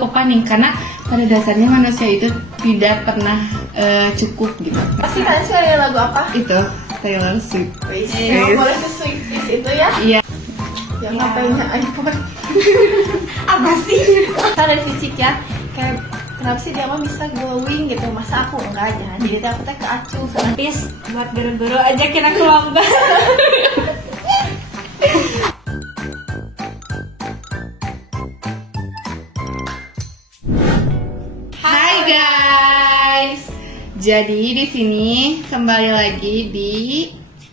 apa nih, karena pada dasarnya manusia itu tidak pernah cukup gitu. Pasti kalian suka dengan lagu apa? Itu Taylor Swift. Boleh Swift itu ya? Iya. Yang HP-nya iPhone. Apa sih? Dari fisik ya, kayak kenapa sih dia mah bisa glowing gitu, masa aku enggak aja. Jadi aku teh ke acuh. Please buat guru-guru ajakin aku lomba. Hai guys. Jadi di sini kembali lagi di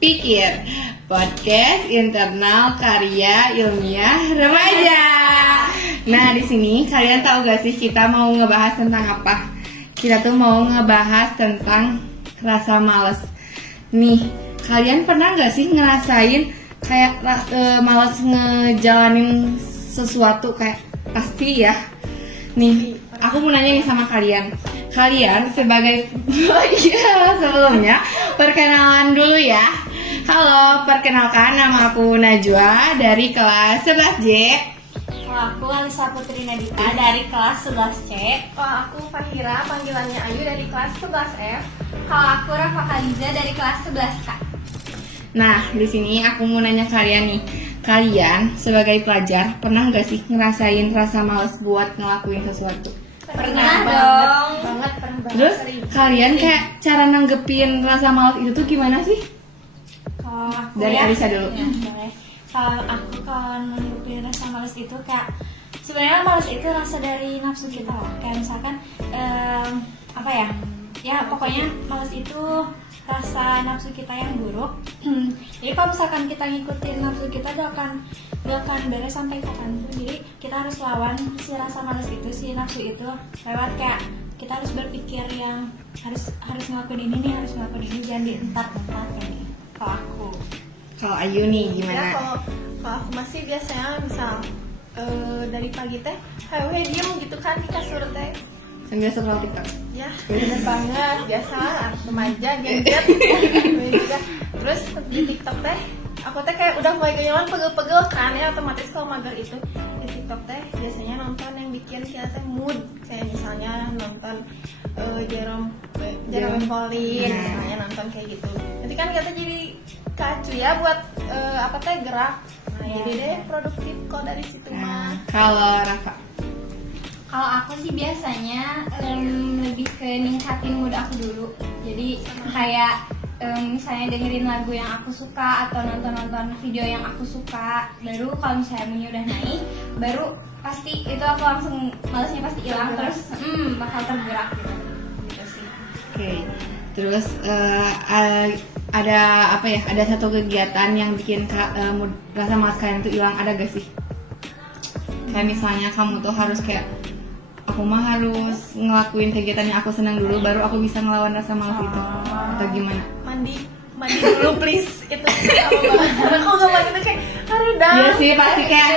Pikir, podcast internal karya ilmiah remaja. Nah, di sini kalian tahu gak sih kita mau ngebahas tentang apa? Kita tuh mau ngebahas tentang rasa males. Nih, kalian pernah gak sih ngerasain kayak males ngejalanin sesuatu kayak pasti ya? Nih, aku mau nanya nih sama kalian. Kalian sebagai sebelumnya perkenalan dulu ya. Halo, perkenalkan nama aku Najwa dari kelas 11J. Kalau aku Alisa Putri Nadita dari kelas 11C. Kalau aku Fahira, panggilannya Ayu dari kelas 11F. Kalau aku Rafa Kaliza dari kelas 11K. Nah, di sini aku mau nanya kalian nih. Kalian sebagai pelajar pernah gak sih ngerasain rasa males buat ngelakuin sesuatu? Pernah dong. Banget, pernah banget. Terus kalian kayak cara nanggepin rasa males itu tuh gimana sih? Kalau aku Dari ya, Alisa dulu. Ya, boleh. Kalau nanggepin rasa males itu kayak sebenarnya males itu rasa dari nafsu kita lah. Kayak misalkan apa ya? Ya pokoknya males itu rasa nafsu kita yang buruk. Jadi kalau misalkan kita ngikutin nafsu kita gak akan beres sampai kapanpun. Jadi kita harus lawan si rasa males itu, si nafsu itu lewat kayak kita harus berpikir yang harus ngelakuin ini nih, harus ngelakuin ini, jangan dientar-entar kayak ini. Kalau aku. Kalau Ayu nih Ya, gimana? kalau aku masih biasanya misal dari pagi teh hewe diem gitu kan di kasur teh. Sambil scroll TikTok. Ya, bener banget, biasa remaja gadget. Terus di TikTok teh aku teh kayak udah mulai genyolan pegel-pegel kan ya, otomatis kalau mager itu di TikTok teh biasanya nonton yang bikin kita teh mood, kayak misalnya nonton Jerome Pauline, misalnya nonton kayak gitu. Nanti kan kita jadi kacu ya buat apa teh gerak. Nah, jadi deh produktif kok dari situ mah. Kalau Rafa? Kalau aku sih biasanya lebih ke ningkatin mood aku dulu. Jadi kayak misalnya dengerin lagu yang aku suka atau nonton video yang aku suka. Baru kalau misalnya moodnya udah naik, baru pasti itu aku langsung malesnya pasti hilang, terus bakal tergerak gitu sih. Oke. Terus ada apa ya? Ada satu kegiatan yang bikin rasa males kalian tuh hilang, ada gak sih? Kayak misalnya kamu tuh harus kayak aku mah harus ngelakuin kegiatan yang aku senang dulu baru aku bisa ngelawan rasa males itu, atau gimana? Mandi dulu please, itu apa banget. Karena kalau nggak mandi tuh kayak aduh dah. Iya sih, pasti kayak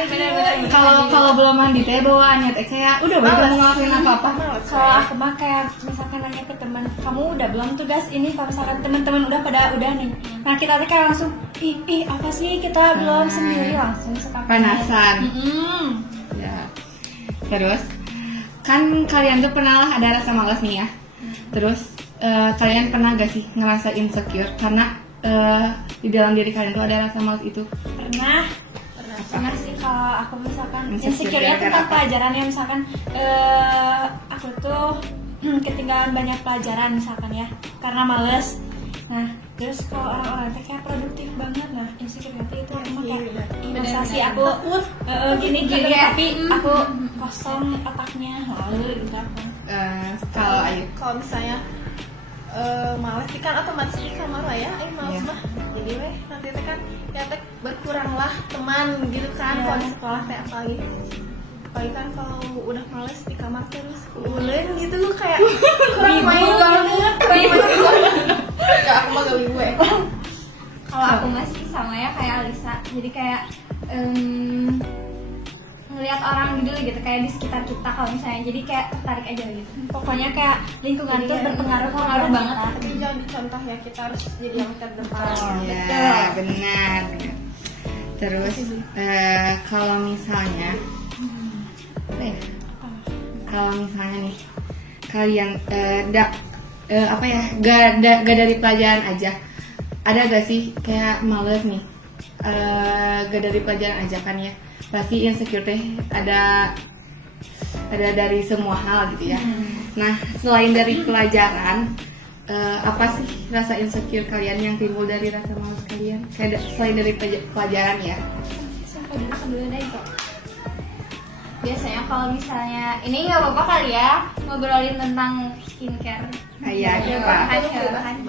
kalau belum mandi teh bawaannya teh kayak udah belum ngelakuin apa-apa. Kalau aku mah kayak misalkan nanya ke teman, kamu udah belum tugas ini? Kalau misalkan teman-teman udah nih, nah kita tuh kayak langsung ih apa sih kita belum sendiri, langsung suka Panasan. Ya. Terus kan kalian tuh pernah lah ada rasa malas nih ya. Terus kalian pernah gak sih ngerasa insecure karena di dalam diri kalian tuh ada rasa malas itu? Pernah sih. Kalau aku misalkan insecure-nya tentang pelajaran ya, misalkan aku tuh ketinggalan banyak pelajaran misalkan ya karena males. Nah terus kalau orang-orang tuh kayak produktif banget, nah insecure itu emang kayak investasi aku gini tapi aku kosong otaknya lalu gitu apa. Kalau Ayu? Kalau misalnya males sih kan otomatis di kamar lah ya, males mah. Jadi nanti teh kan ya teh berkuranglah teman gitu kan. Kalau di sekolah teh apalagi kan kalau udah males di kamar terus ulen gitu kayak kurang main banget. Ya aku mah gak gue. Kalau aku masih sama ya kayak Alisa, jadi kayak ngelihat orang gitu kayak di sekitar kita kalau misalnya, jadi kayak tertarik aja gitu. Pokoknya kayak lingkungan itu berpengaruh banget. Tapi jangan dicontoh ya, kita harus jadi yang terdepan. Ya benar. Terus kalau misalnya apa ya? kalau misalnya nih kalian gak dari pelajaran aja, ada gak sih kayak males nih, gak dari pelajaran aja kan ya, pasti insecure teh ada dari semua hal gitu ya. Nah selain dari pelajaran, apa sih rasa insecure kalian yang timbul dari rasa malas kalian? Kayak selain dari pelajaran ya. Aku dulu deh kok. Biasanya kalau misalnya ini nggak apa-apa kali ya ngobrolin tentang skincare. Iya, bahan.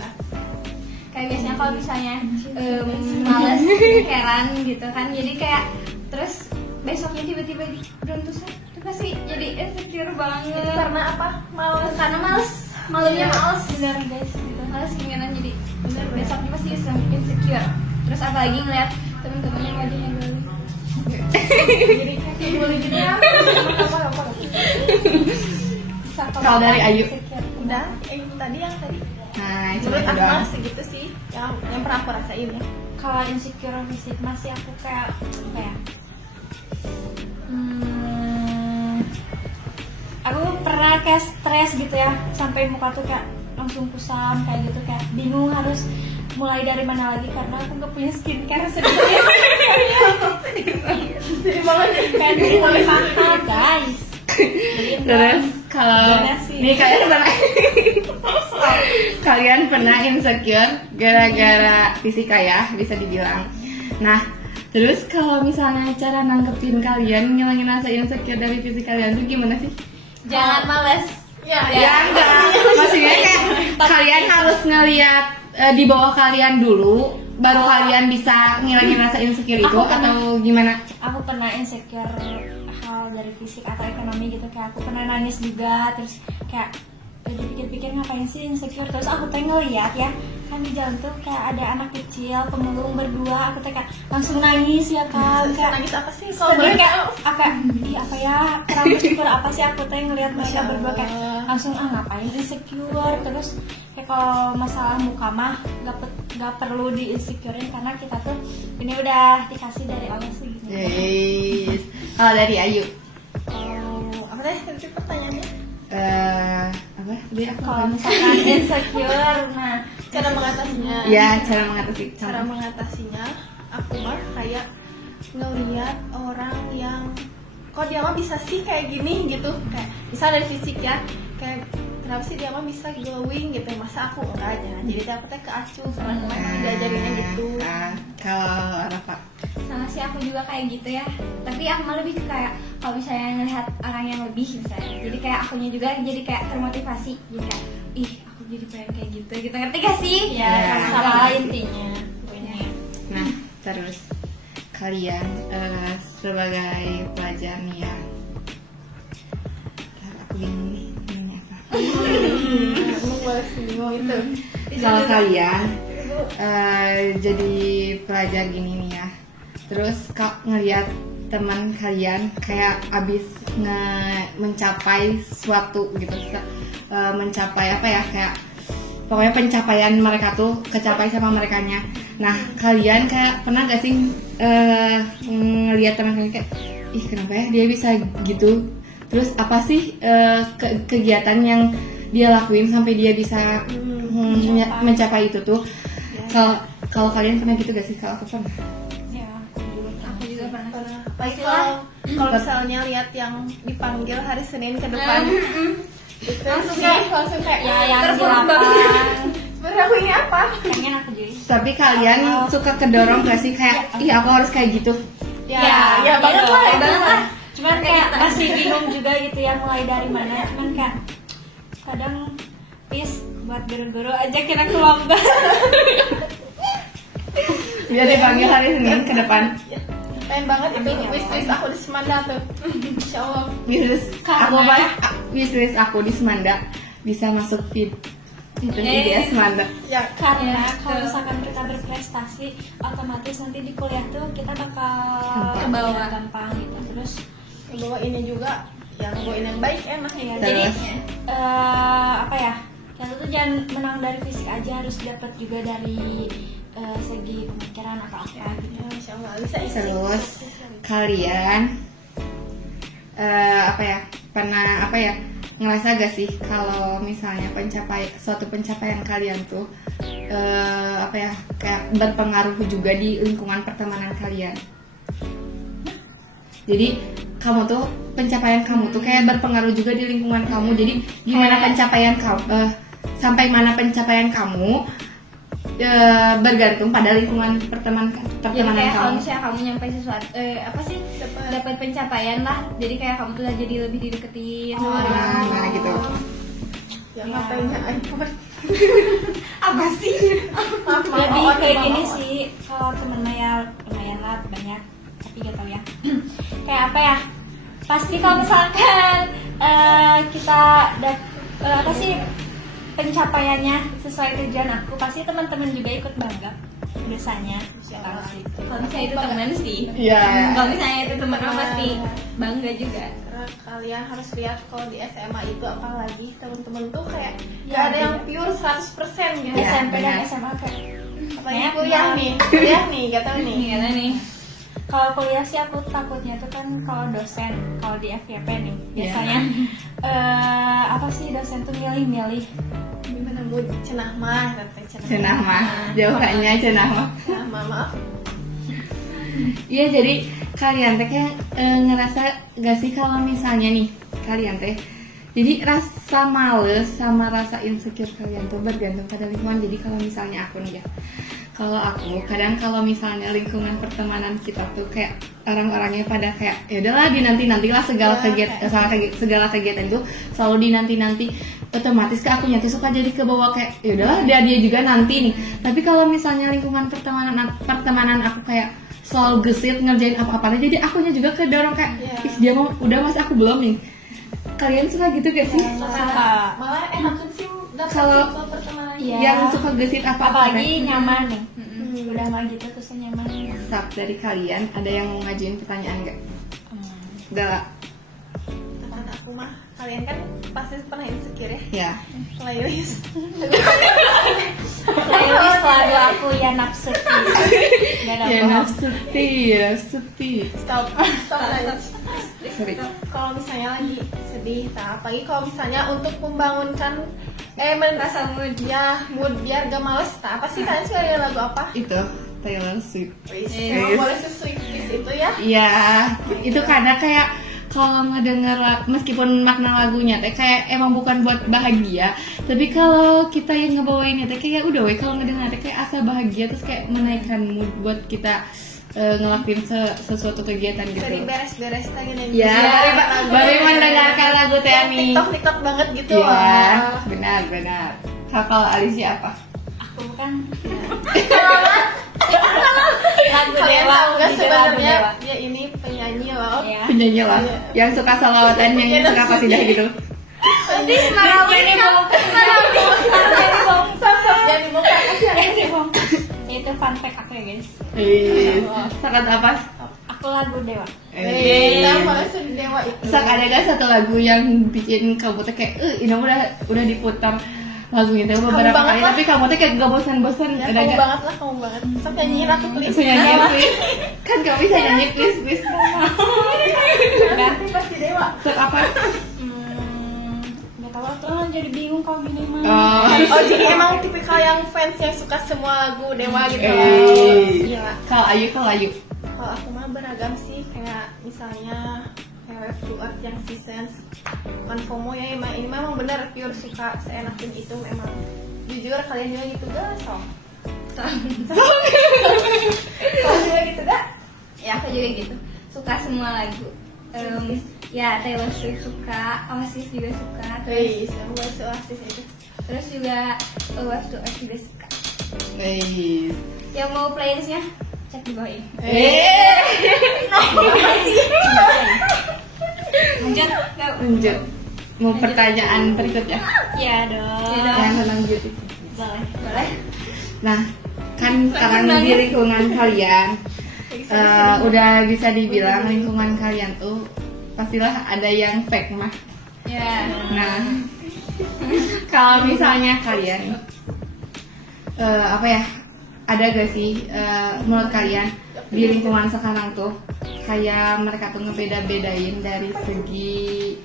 Kayak biasanya kalau misalnya males skincarean gitu kan, jadi kayak terus besoknya tiba-tiba belum tuh itu pasti jadi insecure banget. Itu karena apa? Karena males, malunya males bener guys gitu. Males skincarean jadi besoknya pasti insecure. Terus apalagi ngeliat temen-temennya wajahnya gali. Jadi kayak boleh gitu ya. Apa? Kalau dari Ayu, Udah, tadi yang tadi. nah itu Menurut aku udah. mah segitu sih yang pernah aku rasain ya. Kalau insecure fisik masih aku kayak apa ya? Aku pernah kayak stres gitu ya, sampai muka tuh kayak langsung kusam kayak gitu, kayak bingung harus mulai dari mana lagi karena aku nggak punya skincare sedikit. Jadi banget Kayak jadi mulai mahal guys. Terus kalau Donasi. nih kalian pernah insecure gara-gara fisika ya, bisa dibilang. Nah terus kalau misalnya cara nanggepin kalian ngilangin rasa insecure dari fisik kalian tuh gimana sih? Jangan males. ya. Enggak, maksudnya kayak kalian harus ngelihat di bawah kalian dulu, baru kalian bisa ngilangin rasa insecure itu, atau gimana? Aku pernah insecure hal dari fisik atau ekonomi gitu, kayak aku pernah nangis juga, terus kayak dipikir-pikir ngapain sih insecure, terus aku pengen ngeliat ya kan di jalan tuh kayak ada anak kecil pemulung berdua, aku tuh kayak langsung nangis ya kan, kayak Nangis apa sih? Kalau sedih boleh kayak tahu. ih apa ya kurang bersyukur apa sih aku tuh ngeliat mereka berdua, kayak langsung ngapain insecure. Terus kayak kalau masalah muka mah gak perlu di insecurein karena kita tuh ini udah dikasih dari Allah sih gitu. Yes. Kalau dari Ayu, Apa tadi tadi pertanyaannya? apa? Dia aku Kalau lupa. misalkan insecure, nah Cara mengatasinya. Ya cara mengatasi. Cara mengatasinya, aku mah kayak ngeliat orang yang kok dia mah bisa sih kayak gini gitu, kayak misal dari fisik ya, kayak kenapa sih dia mah bisa glowing gitu, masa aku enggak aja. Jadi aku teh ke acu karena kemarin diajarinnya gitu. Kalau Rafa, sama sih aku juga kayak gitu ya, tapi aku malah lebih ke kayak kalau misalnya ngelihat orang yang lebih misalnya, jadi kayak akunya juga jadi kayak termotivasi, jadi kayak ih aku jadi pengen kayak gitu, ngerti gak sih? Ya, sama intinya pokoknya. nah terus kalian sebagai pelajar nih ya, aku bingung nih nanya apa. Bingung itu. Kalau kalian jadi pelajar gini nih ya, terus ngelihat teman kalian kayak abis mencapai suatu gitu, mencapai apa ya, kayak pokoknya pencapaian mereka tuh kecapai sama merekanya. Nah kalian kayak pernah gak sih ngelihat teman kalian kayak ih kenapa ya dia bisa gitu, terus apa sih kegiatan yang dia lakuin sampai dia bisa mencapai itu tuh. Kalau kalian pernah gitu gak sih? Kalau aku pernah. Ya, aku juga pernah. Baik, kalau misalnya lihat yang dipanggil hari Senin ke depan, itu langsung kayak Ya yang di terpuruk banget. lapangan. Sebenarnya aku ini apa? Pengen aku jadi. Tapi kalian suka kedorong gak sih kayak ih aku harus kayak gitu? Ya banget lah, ya banget lah. Cuman kayak masih bingung juga gitu ya mulai dari mana. Cuman kayak kadang please buat guru-guru aja kita ke lomba. Biar dipanggil hari Senin ke depan. Pengen banget itu wishlist aku di Semanda tuh. Insya Allah. Wishlist aku di Semanda bisa masuk fit. Itu IDS Semanda. Ya, Karena kalau misalkan kita berprestasi, otomatis nanti di kuliah tuh kita bakal Ke bawah. gampang gitu. Terus bawa ini juga yang bawain yang baik enak ya. jadi Terus? apa ya? Kita tuh jangan menang dari fisik aja, harus dapat juga dari segi pemikiran atau apa gitu. Ya, Insya Allah bisa isi. Terus kalian apa ya? pernah apa ya, ngerasa gak sih kalau misalnya suatu pencapaian kalian tuh apa ya, kayak berpengaruh juga di lingkungan pertemanan kalian. Jadi kamu tuh, pencapaian kamu tuh kayak berpengaruh juga di lingkungan kamu. Jadi gimana pencapaian kamu, sampai mana pencapaian kamu bergantung pada lingkungan pertemanan kayak kalau kamu. misalnya kamu nyampe sesuatu apa sih, dapat pencapaian lah, jadi kayak kamu tuh jadi lebih dideketin sama orang. Nah gitu. Yang ngapainnya iPhone. Apa sih? Lebih Maaf, kayak maaf. gini sih, kalau temen Maya lumayan lah banyak, tapi gak tau ya. Kayak apa ya? Pasti kalau misalkan kita apa sih, pencapaiannya sesuai tujuan aku, pasti teman-teman juga ikut bangga biasanya. Kalau misalnya itu teman sih, Iya. kalau misalnya itu teman pasti bangga juga. Karena kalian harus lihat kalau di SMA itu apalagi temen-temen tuh kayak Ya, gak ada yang beda. pure 100% gitu. Ya, SMP dan benar. SMA kayak Apalagi banyak kuliah banget. nih, gak tau nih. Gimana nih? Kalau kuliah sih aku takutnya tuh kan kalau dosen, kalau di FYP nih biasanya apa sih, dosen tuh milih-milih. Gimana bu? Cenah mah, katanya Cenah mah, jauhannya cenah mah. Cenah mah, maaf. Iya, jadi kalian teh kayak ngerasa gak sih kalau misalnya nih kalian teh, jadi rasa males sama rasa insecure kalian tuh bergantung pada lingkungan. Jadi kalau misalnya aku nih ya, kalau aku kadang kalau misalnya lingkungan pertemanan kita tuh kayak orang-orangnya pada kayak ya udahlah dinanti-nantilah segala kegiatan itu selalu dinanti-nanti, otomatis ke akunya tuh suka jadi kebawa kayak ya udahlah dia juga nanti nih. Tapi kalau misalnya lingkungan pertemanan aku kayak selalu gesit ngerjain apa-apa, jadi akunya juga kedorong kayak ih dia mau udah, mas aku belum nih. Kalian suka gitu gak sih? Suka. Malah enakan sih dapet Kalau circle pertemanan. Iya. Yang suka gesit apa-apa Apalagi nyaman nih. Udah mah gitu terus nyaman. Sab, dari kalian ada yang mau ngajuin pertanyaan gak? Udah lah. Teman aku mah, kalian kan pasti pernah insecure ya. Ya. Playlist. Playlist lagu aku ya nafsu. Gak ada Ya bohong. nafsuti. Stop. Sorry. Kalau misalnya lagi sedih, nah, apalagi kalau misalnya untuk membangunkan merasa mood biar gak males. Nah, apa sih kalian suka dengan lagu apa? Itu Taylor Swift. Emang boleh sesuai itu ya? Iya, itu karena kayak kalau ngedenger meskipun makna lagunya teh kayak emang bukan buat bahagia, tapi kalau kita yang ngebawainnya teh kayak udah weh, kalau ngedenger teh kayak asa bahagia, terus kayak menaikkan mood buat kita ngelakuin sesuatu kegiatan gitu. Dari beres-beres tadi nih. Ya, baru mendengarkan lagu teh nih. TikTok banget gitu. Iya, Wah. benar. Kalau Alicia apa? Aku kan lagu Kalian Dewa, tahu nggak gitu, lagu sebenarnya Dewa. dia ini penyanyi loh. Iya. Penyanyi lah, yang suka salawatan, yang suka qasidah gitu. Ini Ini bong, ini bong, jadi muka kasih ini bong. Itu fun fact aku ya guys. Sangat apa? Aku lagu Dewa. Kita malah dewa itu. Sak ada gak satu lagu yang bikin kamu tuh kayak ini udah diputar lagunya tuh beberapa banget kali, lah. tapi kamu tuh kayak gak bosan-bosan. Ya, Ada kamu gak? banget lah, kamu banget. Sok nyanyiin aku please. Bisa nyanyi please. Kan kamu bisa nyanyi please. Nanti pasti dewa. Sak apa? Gak tahu tuh jadi bingung kalau gini mah. Oh jadi emang tipikal yang fans yang suka semua lagu dewa gitu. Gila. Kalau Ayu. Kalau aku mah beragam sih, kayak misalnya Wave to Earth yang seasons, bukan FOMO ya, emang ini memang bener pure suka seenakin itu memang. Jujur kalian juga gitu gak? Sok juga gitu gak? Ya aku juga gitu, suka semua lagu. Ya Taylor Swift suka, Oasis juga suka, Wih, semua Oasis itu. terus juga Wave to Earth juga suka. Hey. Yang mau playlistnya cek di bawah ini. Lanjut. Mau pertanyaan berikutnya? Ya dong. Yang lanjut. Boleh. Nah, kan sekarang di lingkungan kalian udah bisa dibilang lingkungan kalian tuh pastilah ada yang fake mah. Ya. Nah, kalau misalnya kalian apa ya, ada gak sih menurut kalian di lingkungan sekarang tuh kayak mereka tuh ngebeda-bedain dari segi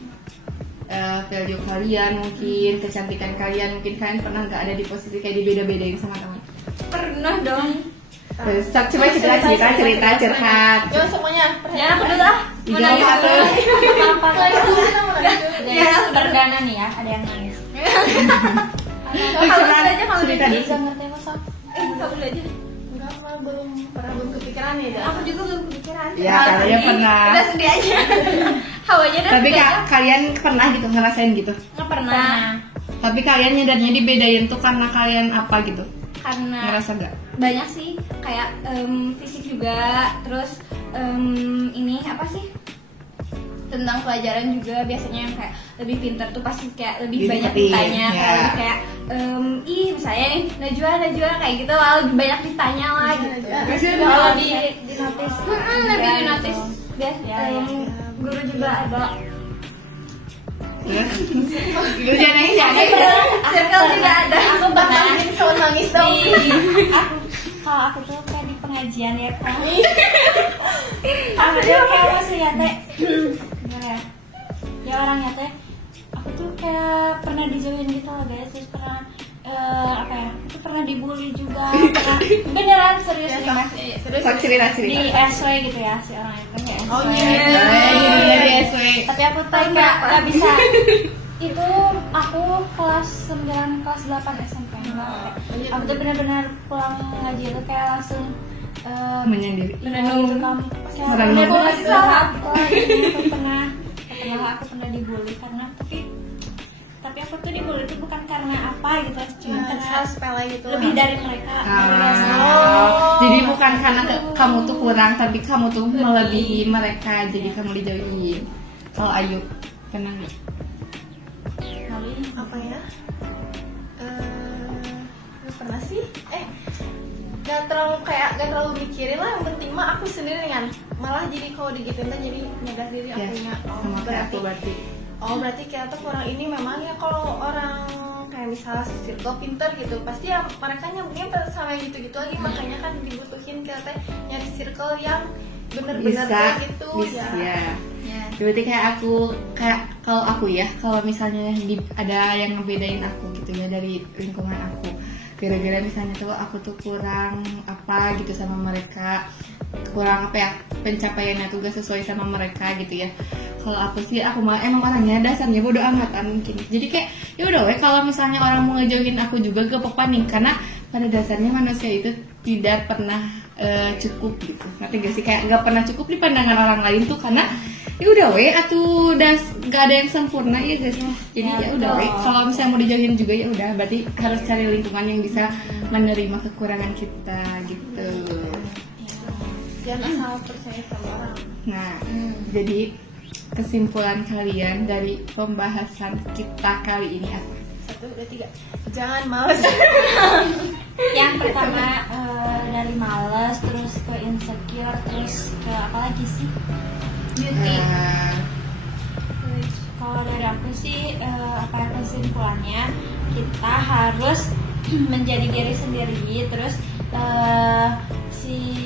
value kalian, mungkin kecantikan kalian, mungkin kalian pernah nggak ada di posisi kayak dibeda-bedain sama teman? Pernah dong. Sok coba cerita curhat. Yo semuanya. Ya aku dulu ah. Mau Iya, nangis apa dulu. tuh? Apa? Ya, Ya, perdana nih ya, ada yang nangis. Curhat, cerita dulu. Bisa ngerti masa? Kamu dulu aja. Enggak, mah belum kepikiran ya. Aku juga belum kepikiran. Ya, kalian pernah. Udah sedih aja. Hawanya udah Tapi sedih aja. kalian pernah gitu ngerasain gitu? Nggak pernah. Tapi kalian nyadarnya dibedain tuh karena kalian apa gitu? Karena Ngerasa gak? banyak sih kayak fisik juga, terus ini apa sih, tentang pelajaran juga biasanya yang kayak lebih pintar tuh pasti kayak lebih banyak Dideketin, ditanya, ya. kayak lebih kayak ih misalnya nih Najwa kayak gitu lah, lebih banyak ditanya lah gitu. Terus juga lebih di notice, lebih di notice. Guru juga ada. Gue jangan nangis ya. Circle juga ada. Aku pernah Soal nangis dong. kalau aku tuh kayak di pengajian ya kan. Aku tuh kayak masih ya teh. Gimana ya? Ya orangnya teh. Aku tuh kayak pernah dijauhin gitu loh guys, terus pernah apa ya? Itu pernah dibully juga. Pernah beneran serius nih. Terus cerita. Di SW gitu ya si orang itu kayak Oh, SW. iya. Di SW. Tapi aku tuh nggak bisa. Itu aku kelas 9, kelas 8 SMP. Aku tuh benar-benar pulang ngaji itu kayak langsung Menyendiri. merenung. Merenung. Aku pernah dibully karena tapi aku tuh dibully itu bukan karena apa gitu, cuma karena Hal sepele gitu. lebih dari mereka. Jadi bukan karena kamu tuh kurang, tapi kamu tuh melebihi mereka, jadi kamu dijauhin. Kalau Ayu, pernah nggak? Apa ya? Nggak pernah sih. Gak terlalu mikirin lah, yang penting mah aku sendiri kan. Malah jadi kalau digituin tuh jadi nyadar diri Ya, akunya. sama kayak aku berarti. Berarti kita tuh kurang ini memang ya, kalau orang kayak misalnya circle pinter gitu pasti ya mereka nyambungnya sama yang gitu-gitu lagi, makanya kan dibutuhin kita teh nyari circle yang bener-bener kayak gitu bisa ya. Berarti kayak kalau aku ya, kalau misalnya ada yang ngebedain aku gitu ya dari lingkungan aku, gara-gara misalnya tuh aku tuh kurang apa gitu sama mereka, kurang apa ya, pencapaiannya tuh gak sesuai sama mereka gitu ya. Kalau aku sih, aku mah emang orangnya dasarnya bodo amatan mungkin. Jadi kayak ya udah weh, kalau misalnya orang mau ngejauhin aku juga gak apa-apa nih, karena pada dasarnya manusia itu tidak pernah cukup gitu. Ngerti gak sih, kayak gak pernah cukup di pandangan orang lain tuh, karena ya udah weh, atuh gak ada yang sempurna ya guys. Jadi ya udah weh, kalau misalnya mau dijauhin juga ya udah, berarti harus cari lingkungan yang bisa menerima kekurangan kita gitu. jangan asal percaya sama orang. Nah, jadi kesimpulan kalian dari pembahasan kita kali ini apa? 1, 2, 3. Jangan males. Yang pertama dari males, terus ke insecure, terus ke apa lagi sih? Beauty. Kalau dari aku sih apa ya, kesimpulannya kita harus menjadi diri sendiri, terus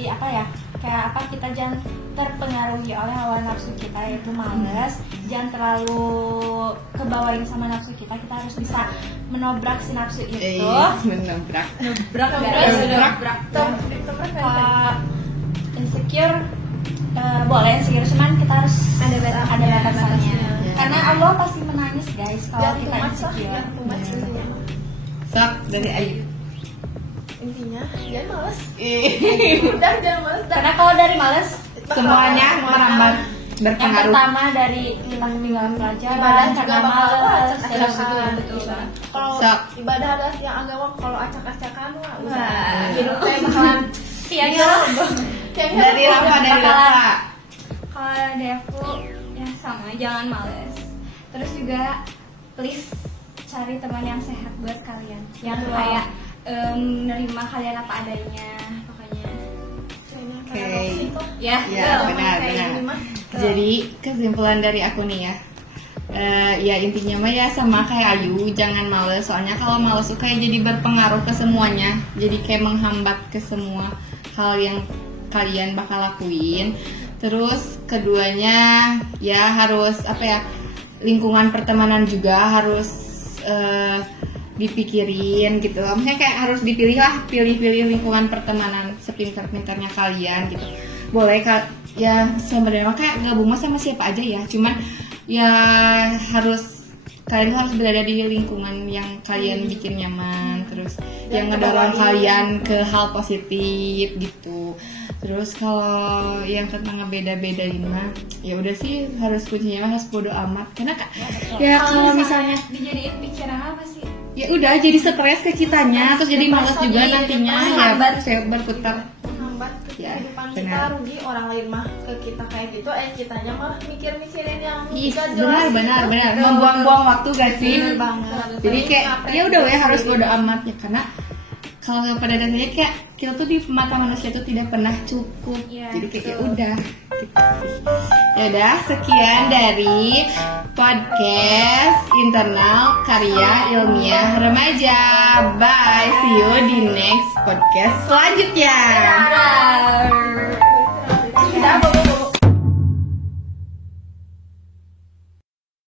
apa ya, kayak apa, kita jangan terpengaruhi oleh hawa nafsu kita, yaitu males. Jangan terlalu kebawain sama nafsu kita harus bisa menobrak si nafsu itu. Menobrak. Kalau insecure boleh insecure, cuman kita harus ada batasannya. Karena Allah pasti menangis guys kalau kita insecure. Sok dari Ayu. Intinya jangan males. Udah jangan males. Karena kalau dari males Semuanya merambat yang berpengaruh. pertama dari kita ketinggalan pelajaran Ibadah juga karena bakal males. acak-acakan. Betul. Kalau Sok. ibadah ada yang agama, kalau acak-acakan wah udah Wah. hidup kayak bakalan Iya, Dari Rafa. kalau dari aku ya sama, jangan males. Terus juga please cari teman yang sehat buat kalian, yang kayak menerima kalian apa adanya, pokoknya. Oke. Ya, Ya, benar. Jadi kesimpulan dari aku nih ya, ya intinya mah ya sama kayak Ayu, jangan males. Soalnya kalau males tuh kayak jadi berpengaruh ke semuanya, jadi kayak menghambat ke semua hal yang kalian bakal lakuin. Terus keduanya ya harus apa ya, lingkungan pertemanan juga harus dipikirin gitu. Maksudnya kayak harus pilih lingkungan pertemanan sepintar-pintarnya kalian gitu. Boleh ya sebenarnya kayak gabung sama siapa aja ya, cuman ya kalian harus berada di lingkungan yang kalian bikin nyaman, terus yang ngedorong kalian ke hal positif gitu. Terus kalau yang tentang ngebeda-bedain mah ya udah sih kuncinya harus bodo amat, karena ya kalau misalnya dijadiin pikiran apa sih? Ya udah jadi stres ke kitanya, terus jadi malas juga nantinya ya saya berputar menghambat ya, kehidupan kita, benar. rugi orang lain mah ke kita kayak gitu, kitanya malah mikirin yang Ih, gak jelas benar gitu. membuang-buang waktu gak sih? Bener banget. Jadi kayak ya udah ya harus bodo amat ya, karena kalau pada dasarnya kayak kita tuh di mata manusia tuh tidak pernah cukup. Iya, Jadi kayak ya betul. udah gitu. Ya udah, sekian dari podcast internal karya ilmiah remaja. Bye, see you di next podcast selanjutnya. Dadah.